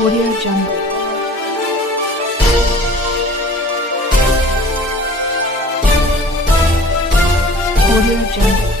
Audio Jungle. Audio Jungle.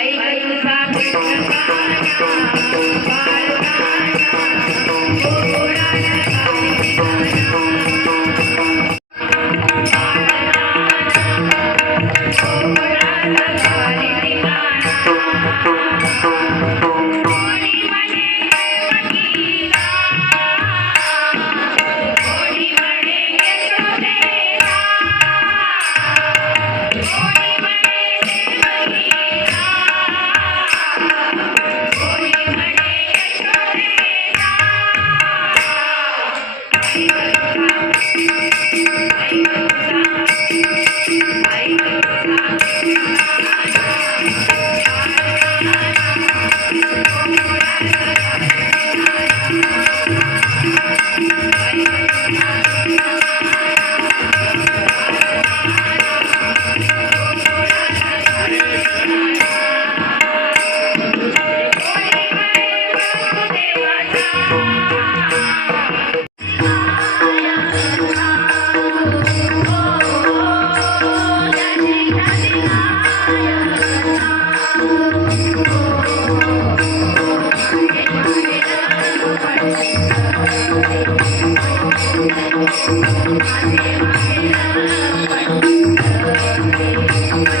Thank you.